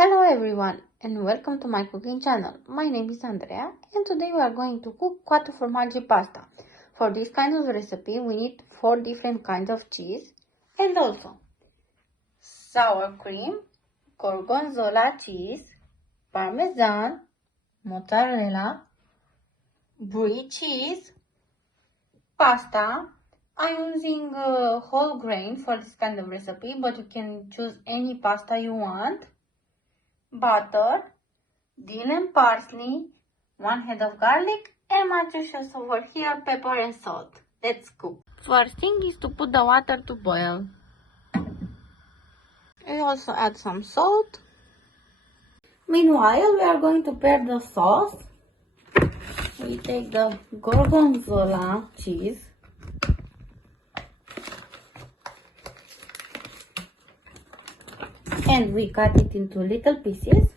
Hello everyone and welcome to my cooking channel. My name is Andrea and today we are going to cook quattro formaggi pasta. For this kind of recipe we need 4 different kinds of cheese and also sour cream, gorgonzola cheese, parmesan, mozzarella, brie cheese, pasta. I'm using whole grain for this kind of recipe, but you can choose any pasta you want. Butter, dill and parsley, 1 head of garlic, and my usual over here, pepper and salt. Let's cook. First thing is to put the water to boil. We also add some salt. Meanwhile, we are going to prepare the sauce. We take the gorgonzola cheese. And we cut it into little pieces.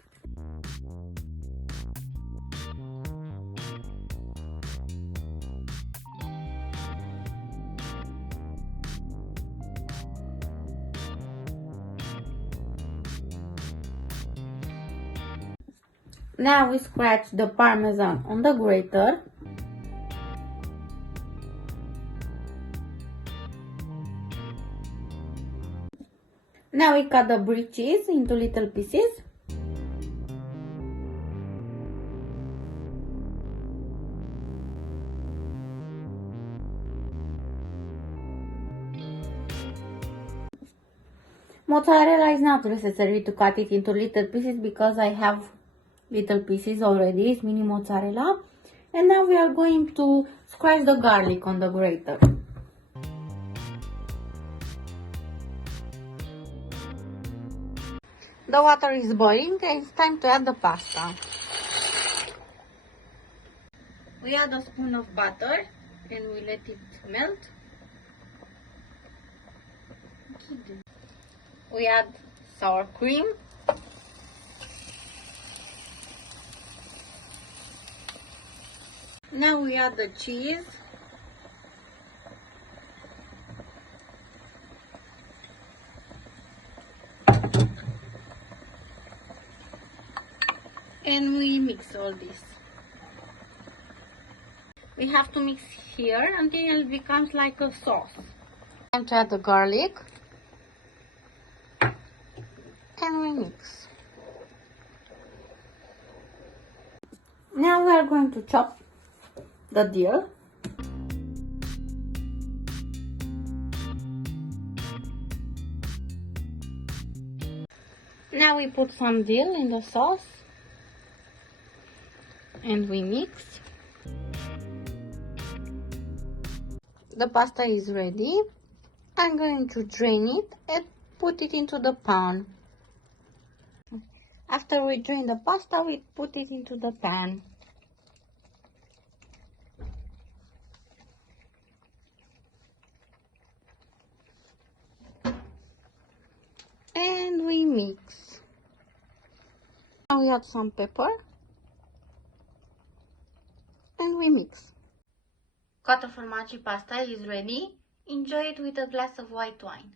Now we scratch the parmesan on the grater. Now we cut the brie cheese into little pieces. Mozzarella is not necessary to cut it into little pieces because I have little pieces already, it's mini mozzarella. And now we are going to scratch the garlic on the grater. The water is boiling and it's time to add the pasta. We add a spoon of butter and we let it melt. We add sour cream. Now we add the cheese. And we mix all this. We have to mix here until it becomes like a sauce. Time to add the garlic. And we mix. Now we are going to chop the dill. Now we put some dill in the sauce and we mix. The pasta is ready. I'm going to drain it and put it into the pan. After we drain the pasta, we put it into the pan. And we mix. Now we add some pepper. And we mix. Quattro formaggi pasta is ready. Enjoy it with a glass of white wine.